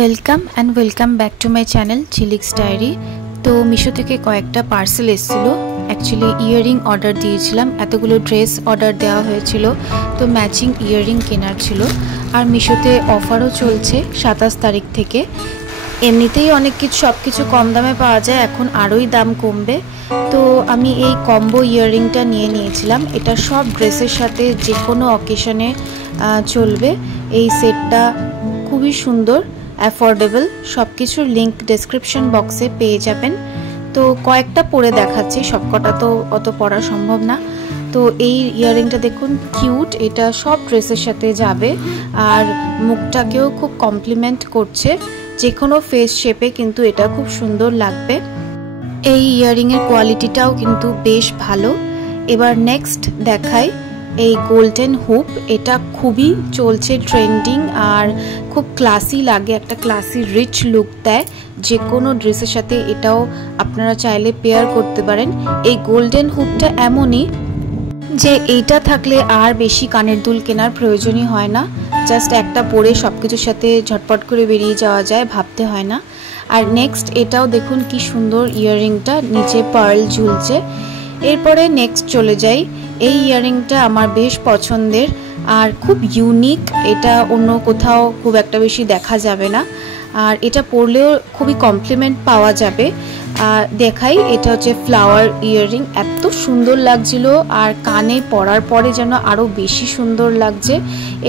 Welcome back to my channel Chilix diary. তো মিশো থেকে কয়েকটা পার্সেল এসেছিল। অ্যাকচুয়ালি ইয়াররিং অর্ডার দিয়েছিলাম, এতগুলো ড্রেস অর্ডার দেওয়া হয়েছিল, তো ম্যাচিং ইয়াররিং কেনার ছিল। আর মিশোতে অফারও চলছে 27 তারিখ থেকে। এমনিতেই অনেক সব কিছু কম দামে পাওয়া যায়, এখন আরোই দাম কমবে। তো আমি এই কম্বো ইয়াররিংটা নিয়ে নিয়েছিলাম। এটা সব ড্রেসের সাথে যে কোনো অকেশনে চলবে। এই সেটটা খুবই সুন্দর, অ্যাফোর্ডেবল। সব কিছুর লিঙ্ক ডেসক্রিপশন বক্সে পেয়ে যাবেন। তো কয়েকটা পরে দেখাচ্ছি, সবকটা তো অত পরা সম্ভব না। তো এই ইয়াররিংটা দেখুন, কিউট, এটা সব ড্রেসের সাথে যাবে আর মুখটাকেও খুব কমপ্লিমেন্ট করছে। যে কোনো ফেস শেপে কিন্তু এটা খুব সুন্দর লাগবে। এই ইয়াররিংয়ের কোয়ালিটিটাও কিন্তু বেশ ভালো। এবার নেক্সট দেখাই এই গোল্ডেন হুপ। এটা খুবই চলছে ট্রেন্ডিং আর খুব ক্লাসি লাগে, একটা ক্লাসি রিচ লুক দেয় যে কোনো ড্রেসের সাথে। এটাও আপনারা চাইলে পেয়ার করতে পারেন। এই গোল্ডেন হুপটা এমনই যে এইটা থাকলে আর বেশি কানের দুল কেনার প্রয়োজনই হয় না, জাস্ট একটা পরে সব কিছুর সাথে ঝটপট করে বেরিয়ে যাওয়া যায়, ভাবতে হয় না। আর নেক্সট এটাও দেখুন কি সুন্দর ইয়াররিংটা, নিচে পার্ল ঝুলছে। এরপরে নেক্সট চলে যাই। এই ইয়াররিংটা আমার বেশ পছন্দের আর খুব ইউনিক, এটা অন্য কোথাও খুব একটা বেশি দেখা যাবে না। আর এটা পরলেও খুবই কমপ্লিমেন্ট পাওয়া যাবে। দেখাই, এটা হচ্ছে ফ্লাওয়ার ইয়াররিং। এত সুন্দর লাগছিল আর কানে পরার পরে যেন আরও বেশি সুন্দর লাগছে।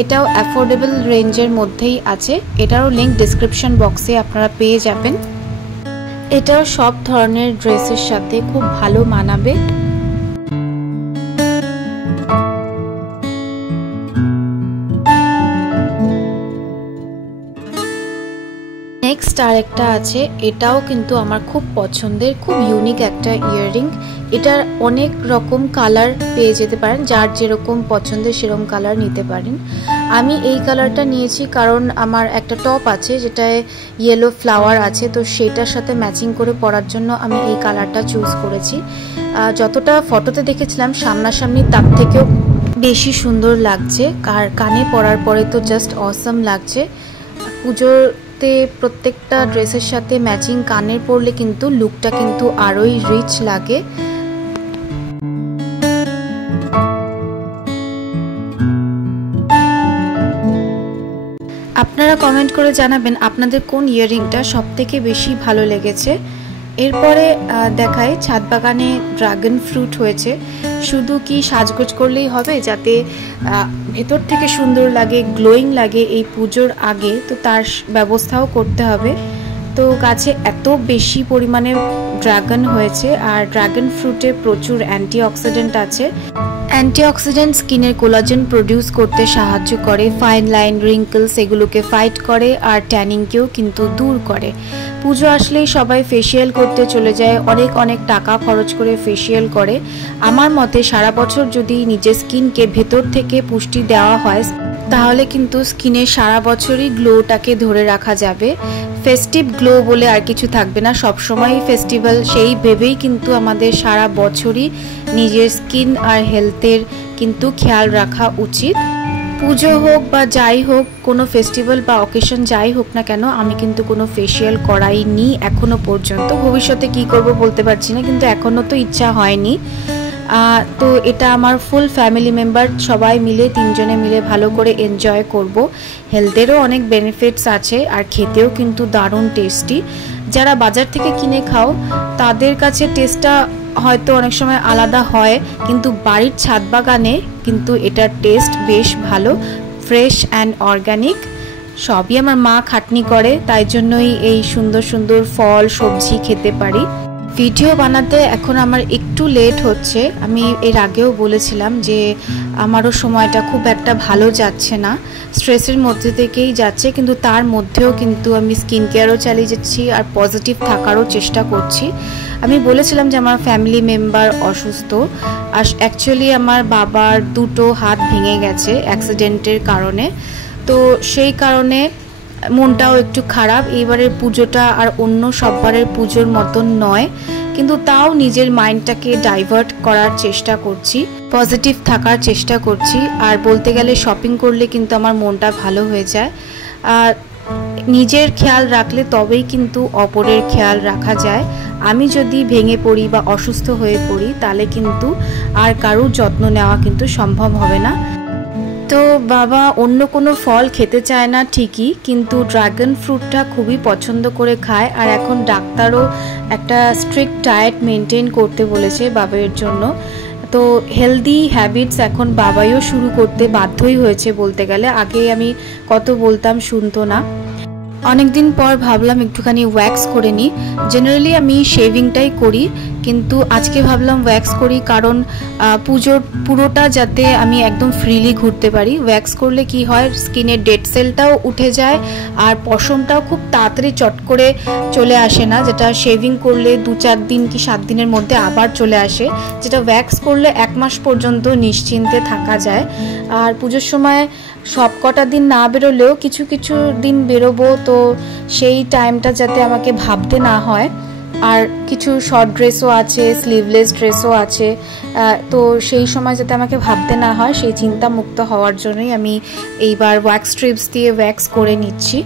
এটাও অ্যাফোর্ডেবল রেঞ্জের মধ্যেই আছে। এটারও লিঙ্ক ডেসক্রিপশন বক্সে আপনারা পেয়ে যাবেন। এটাও সব ধরনের ড্রেসের সাথে খুব ভালো মানাবে। নেক্সট আরেকটা আছে, এটাও কিন্তু আমার খুব পছন্দের, খুব ইউনিক একটা ইয়াররিং। এটার অনেক রকম কালার পেয়ে যেতে পারেন, যার যেরকম পছন্দের সেরকম কালার নিতে পারেন। আমি এই কালারটা নিয়েছি কারণ আমার একটা টপ আছে যেটায় ইয়েলো ফ্লাওয়ার আছে, তো সেটার সাথে ম্যাচিং করে পরার জন্য আমি এই কালারটা চুজ করেছি। যতটা ফটোতে দেখেছিলাম সামনাসামনি তার থেকেও বেশি সুন্দর লাগছে। আর কানে পরার পরে তো জাস্ট অসম লাগছে। পুজোতে প্রত্যেকটা ড্রেসের সাথে ম্যাচিং কানের পরলে কিন্তু লুকটা কিন্তু আরোই রিচ লাগে। আপনারা কমেন্ট করে জানাবেন আপনাদের কোন ইয়াররিংটা সব থেকে বেশি ভালো লেগেছে। এরপরে দেখায় ছাদ বাগানে ড্রাগন ফ্রুট হয়েছে। শুধু কি সাজগোজ করলেই হবে যাতে ভেতর থেকে সুন্দর লাগে, গ্লোয়িং লাগে এই পুজোর আগে, তো তার ব্যবস্থাও করতে হবে। তো গাছে এত বেশি পরিমাণে ড্রাগন হয়েছে আর ড্রাগন ফ্রুটে প্রচুর অ্যান্টিঅক্সিডেন্ট আছে। অ্যান্টিঅক্সিডেন্ট স্কিনের কোলাজেন প্রডিউস করতে সাহায্য করে, ফাইন লাইন, রিঙ্কলস এগুলোকে ফাইট করে আর ট্যানিংকেও কিন্তু দূর করে। পুজো আসলেই সবাই ফেসিয়াল করতে চলে যায়, অনেক টাকা খরচ করে ফেসিয়াল করে। আমার মতে সারা বছর যদি নিজের স্কিনকে ভেতর থেকে পুষ্টি দেওয়া হয় তাহলে কিন্তু স্কিনের সারা বছরই গ্লোটাকে ধরে রাখা যাবে। ফেস্টিভ গ্লো বলে আর কিছু থাকবে না, সবসময় ফেস্টিভ্যাল সেই ভেবেই কিন্তু আমাদের সারা বছরই নিজের স্কিন আর হেলথের কিন্তু খেয়াল রাখা উচিত। পুজো হোক বা যাই হোক, কোনো ফেস্টিভ্যাল বা অকেশন যাই হোক না কেন, আমি কিন্তু কোনো ফেসিয়াল করাইনি এখনো পর্যন্ত। ভবিষ্যতে কি করব বলতে পারছি না, কিন্তু এখনো তো ইচ্ছা হয়নি। তো এটা আমার ফুল ফ্যামিলি মেম্বার সবাই মিলে, 3 জনে মিলে ভালো করে এনজয় করব। হেলথেরও অনেক বেনিফিটস আছে আর খেতেও কিন্তু দারুণ টেস্টি। যারা বাজার থেকে কিনে খাও তাদের কাছে টেস্টটা হয়তো অনেক সময় আলাদা হয়, কিন্তু বাড়ির ছাদ বাগানে কিন্তু এটার টেস্ট বেশ ভালো, ফ্রেশ অ্যান্ড অর্গানিক। সবই আমার মা খাটনি করে, তাই জন্যই এই সুন্দর সুন্দর ফল সবজি খেতে পারি। ভিডিও বানাতে এখন আমার একটু লেট হচ্ছে। আমি এর আগেও বলেছিলাম যে আমারও সময়টা খুব একটা ভালো যাচ্ছে না, স্ট্রেসের মধ্যে থেকেই যাচ্ছে, কিন্তু তার মধ্যেও কিন্তু আমি স্কিন কেয়ারও চালিয়ে যাচ্ছি আর পজিটিভ থাকারও চেষ্টা করছি। আমি বলেছিলাম যে আমার ফ্যামিলি মেম্বার অসুস্থ, আর অ্যাকচুয়ালি আমার বাবার 2টো হাত ভেঙে গেছে অ্যাক্সিডেন্টের কারণে। তো সেই কারণে মনটাও একটু খারাপ। এবারের পুজোটা আর অন্য সববারের পুজোর মতন নয়, কিন্তু তাও নিজের মাইন্ডটাকে ডাইভার্ট করার চেষ্টা করছি, পজিটিভ থাকার চেষ্টা করছি। আর বলতে গেলে শপিং করলে কিন্তু আমার মনটা ভালো হয়ে যায়। আর নিজের খেয়াল রাখলে তবেই কিন্তু অপরের খেয়াল রাখা যায়। আমি যদি ভেঙে পড়ি বা অসুস্থ হয়ে পড়ি তাহলে কিন্তু আর কারোর যত্ন নেওয়া কিন্তু সম্ভব হবে না। তো বাবা অন্য কোনো ফল খেতে চায় না ঠিকই, কিন্তু ড্রাগন ফ্রুটটা খুবই পছন্দ করে খায়। আর এখন ডাক্তারও একটা স্ট্রিক্ট ডায়েট মেনটেন করতে বলেছে বাবার জন্য। তো হেলদি হ্যাবিটস এখন বাবাইও শুরু করতে বাধ্যই হয়েছে বলতে গেলে। আগে আমি কত বলতাম শুনতো না। অনেকদিন পর ভাবলাম একটুখানি ওয়্যাক্স করে নিই। জেনারেলি আমি শেভিংটাই করি, কিন্তু আজকে ভাবলাম ওয়্যাক্স করি, কারণ পুজোর পুরোটা যাতে আমি একদম ফ্রিলি ঘুরতে পারি। ওয়্যাক্স করলে কি হয়, স্কিনের ডেড সেলটাও উঠে যায় আর পশমটাও খুব তাড়াতাড়ি চট করে চলে আসে না, যেটা শেভিং করলে 2-4 দিন কি 7 দিনের মধ্যে আবার চলে আসে, যেটা ওয়্যাক্স করলে 1 মাস পর্যন্ত নিশ্চিন্তে থাকা যায়। আর পুজোর সময় সব কটা দিন না বেরোলেও কিছু কিছু দিন বেরোবো, তো সেই টাইমটা যাতে আমাকে ভাবতে না হয়। আর কিছু শর্ট ড্রেসও আছে, স্লিভলেস ড্রেসও আছে, তো সেই সময় যাতে আমাকে ভাবতে না হয়, সেই চিন্তা মুক্ত হওয়ার জন্যই আমি এইবার ওয়্যাক্স স্ট্রিপস দিয়ে ওয়্যাক্স করে নিচ্ছি।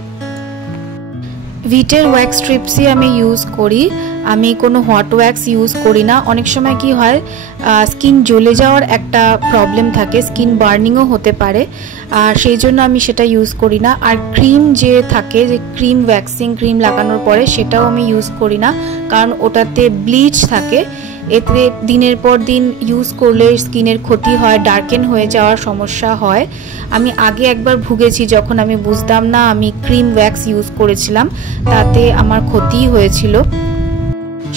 ভিটের ওয়্যাক্স স্ট্রিপসই আমি ইউজ করি, আমি কোনো হট ওয়্যাক্স ইউজ করি না। অনেক সময় কি হয়, স্কিন জ্বলে যাওয়ার একটা প্রবলেম থাকে, স্কিন বার্নিংও হতে পারে, আর সেই জন্য আমি সেটা ইউজ করি না। আর ক্রিম যে থাকে, যে ক্রিম ওয়্যাক্সিং ক্রিম লাগানোর পরে, সেটাও আমি ইউজ করি না, কারণ ওটাতে ব্লিচ থাকে। এতে দিনের পর দিন ইউজ করলে স্কিনের ক্ষতি হয়, ডার্কেন হয়ে যাওয়ার সমস্যা হয়। আমি আগে একবার ভুগেছি, যখন আমি বুঝতাম না আমি ক্রিম ওয়্যাক্স ইউজ করেছিলাম, তাতে আমার ক্ষতিই হয়েছিল।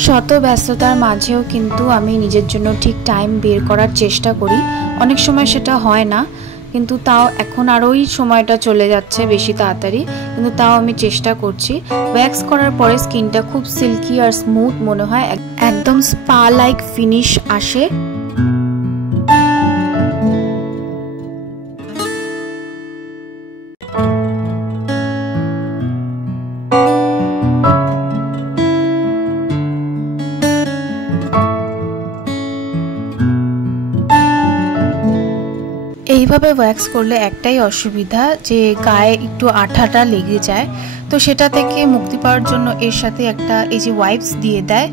শত ব্যস্ততার মাঝেও কিন্তু আমি নিজের জন্য ঠিক টাইম বের করার চেষ্টা করি। অনেক সময় সেটা হয় না, কিন্তু তাও এখন আরোই সময়টা চলে যাচ্ছে বেশি তাড়াতাড়ি, কিন্তু তাও আমি চেষ্টা করছি। ওয়্যাক্স করার পরে স্কিনটা খুব সিল্কি আর স্মুথ মনে হয়, একদম স্পা লাইক ফিনিশ আসে। এইভাবে ওয়্যাক্স করলে একটাই অসুবিধা, যে গায়ে একটু আঠাটা লেগে যায়। তো সেটা থেকে মুক্তি পাওয়ার জন্য এর সাথে একটা এই যে ওয়াইপস দিয়ে দেয়,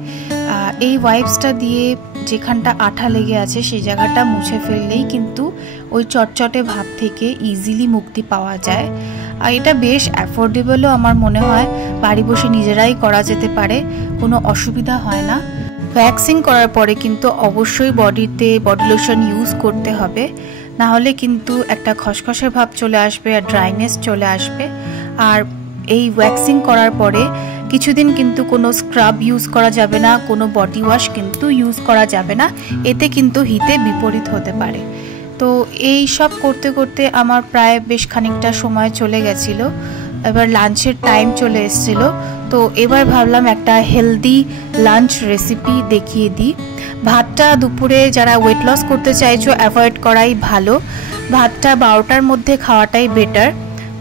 এই ওয়াইপসটা দিয়ে যেখানটা আঠা লেগে আছে সেই জায়গাটা মুছে ফেললেই কিন্তু ওই চটচটে ভাব থেকে ইজিলি মুক্তি পাওয়া যায়। আর এটা বেশ অ্যাফোর্ডেবলও আমার মনে হয়, বাড়ি বসে নিজেরাই করা যেতে পারে, কোনো অসুবিধা হয় না। ওয়্যাক্সিং করার পরে কিন্তু অবশ্যই বডিতে বডি লোশন ইউজ করতে হবে, না হলে কিন্তু একটা খসখসে ভাব চলে আসবে আর ড্রাইনেস চলে আসবে। আর এই ওয়্যাক্সিং করার পরে কিছুদিন কিন্তু কোনো স্ক্রাব ইউজ করা যাবে না, কোনো বডি ওয়াশ কিন্তু ইউজ করা যাবে না, এতে কিন্তু হিতে বিপরীত হতে পারে। তো এই সব করতে করতে আমার প্রায় বেশ খানিকটা সময় চলে গেছিল, এবার লাঞ্চের টাইম চলে এসেছিল। তো এবার ভাবলাম একটা হেলদি লাঞ্চ রেসিপি দেখিয়ে দিই। ভাতটা দুপুরে যারা ওয়েট লস করতে চাইছো অ্যাভয়েড করাই ভালো, ভাতটা 12টার মধ্যে খাওয়াটাই বেটার।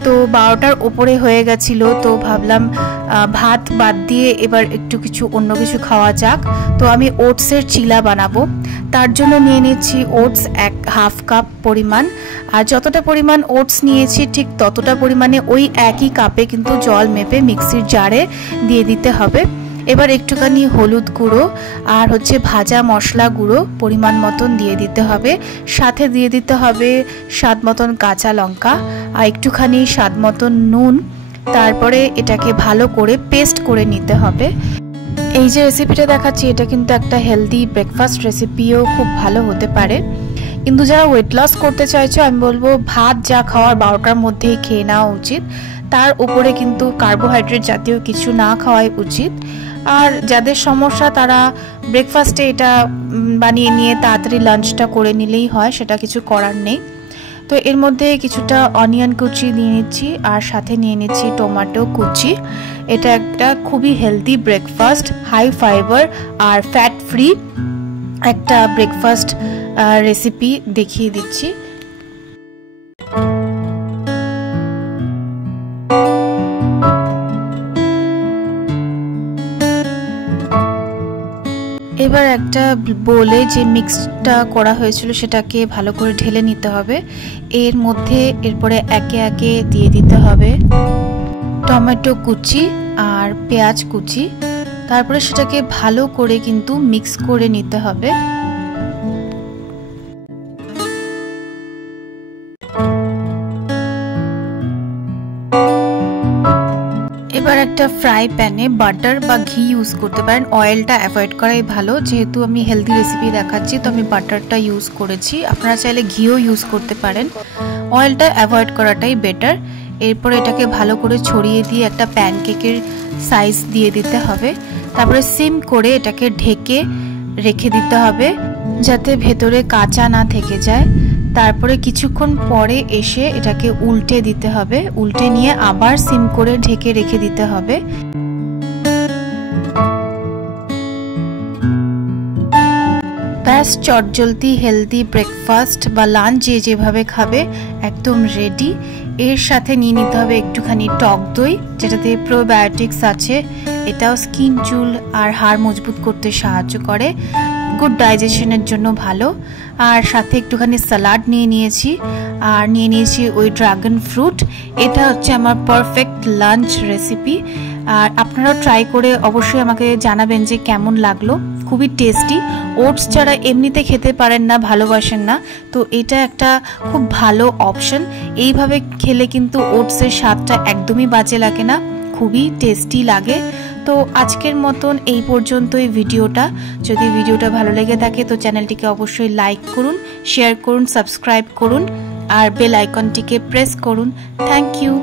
তো 12টার ওপরে হয়ে গেছিলো, তো ভাবলাম ভাত বাদ দিয়ে এবার একটু কিছু অন্য কিছু খাওয়া যাক। তো আমি ওটসের চিলা বানাবো, তার জন্য নিয়ে নিচ্ছি ওটস হাফ কাপ পরিমাণ। আর যতটা পরিমাণ ওটস নিয়েছি ঠিক ততটা পরিমাণে ওই একই কাপে কিন্তু জল মেপে মিক্সির জারে দিয়ে দিতে হবে। এবার একটুখানি হলুদ গুঁড়ো আর ভাজা মশলা গুঁড়ো পরিমাণ মতন দিয়ে দিতে হবে, সাথে দিয়ে দিতে হবে স্বাদ মতন কাঁচা লঙ্কা আর একটুখানি স্বাদ মতন নুন। তারপরে এটাকে ভালো করে পেস্ট করে নিতে হবে। এই যে রেসিপিটা দেখাচ্ছি এটা কিন্তু একটা হেলদি ব্রেকফাস্ট রেসিপিও খুব ভালো হতে পারে, কিন্তু যারা ওয়েট লস করতে চাইছো আমি বলবো ভাত যা খাওয়ার 12টার মধ্যেই খেয়ে নেওয়া উচিত, তার উপরে কিন্তু কার্বোহাইড্রেট জাতীয় কিছু না খাওয়াই উচিত। আর যাদের সমস্যা তারা ব্রেকফাস্টে এটা বানিয়ে নিয়ে তাড়াতাড়ি লাঞ্চটা করে নিলেই হয়, সেটা কিছু করার নেই। তো এর মধ্যে কিছুটা অনিয়ন কুচি নিয়ে নিচ্ছি আর সাথে নিয়ে নিচ্ছি টমেটো কুচি। এটা একটা খুবই হেলদি ব্রেকফাস্ট, হাই ফাইবার আর ফ্যাট ফ্রি একটা ব্রেকফাস্ট রেসিপি দেখিয়ে দিচ্ছি। এবার একটা বোলে যে মিক্সটা করা হয়েছিল সেটাকে ভালো করে ঢেলে নিতে হবে। এর মধ্যে এরপরে একে একে দিয়ে দিতে হবে টমেটো কুচি আর পেঁয়াজ কুচি, তারপরে সেটাকে ভালো করে কিন্তু মিক্স করে নিতে হবে। এবার একটা ফ্রাই প্যানে বাটার বা ঘি ইউজ করতে পারেন, অয়েলটা অ্যাভয়েড করাই ভালো। যেহেতু আমি হেলদি রেসিপি দেখাচ্ছি তো আমি বাটারটা ইউজ করেছি, আপনারা চাইলে ঘিও ইউজ করতে পারেন, অয়েলটা অ্যাভয়েড করাটাই বেটার। এরপর এটাকে ভালো করে ছড়িয়ে দিয়ে একটা প্যানকেকের সাইজ দিয়ে দিতে হবে। তারপরে সিম করে এটাকে ঢেকে রেখে দিতে হবে যাতে ভেতরে কাঁচা না থেকে যায়। তারপরে কিছুক্ষণ পরে এসে এটাকে উল্টে দিতে হবে, উল্টে নিয়ে আবার সিম করে ঢেকে রেখে দিতে হবে। ব্যাস, চটজলদি হেলদি ব্রেকফাস্ট বা লাঞ্চ যে যেভাবে খাবে একদম রেডি। এর সাথে নিয়ে নিতে হবে একটুখানি টক দই, যেটাতে প্রোবায়োটিক্স আছে, এটাও স্কিন, চুল আর হাড় মজবুত করতে সাহায্য করে, গুড ডাইজেশনের জন্য ভালো। আর সাথে একটুখানি স্যালাড নিয়ে নিয়েছি, আর নিয়ে নিয়েছি ওই ড্রাগন ফ্রুট। এটা হচ্ছে আমার পারফেক্ট লাঞ্চ রেসিপি। আর আপনারাও ট্রাই করে অবশ্যই আমাকে জানাবেন যে কেমন লাগলো। খুবই টেস্টি, ওটস ছাড়া এমনিতে খেতে পারেন না, ভালোবাসেন না, তো এটা একটা খুব ভালো অপশন। এইভাবে খেলে কিন্তু ওটসের স্বাদটা একদমই বাজে লাগে না, খুবই টেস্টি লাগে। তো আজকের মতন এই পর্যন্তই ভিডিওটা। যদি ভিডিওটা ভালো লেগে থাকে তো চ্যানেলটিকে অবশ্যই লাইক করুন, শেয়ার করুন, সাবস্ক্রাইব করুন আর বেল আইকনটিকে প্রেস করুন। Thank you.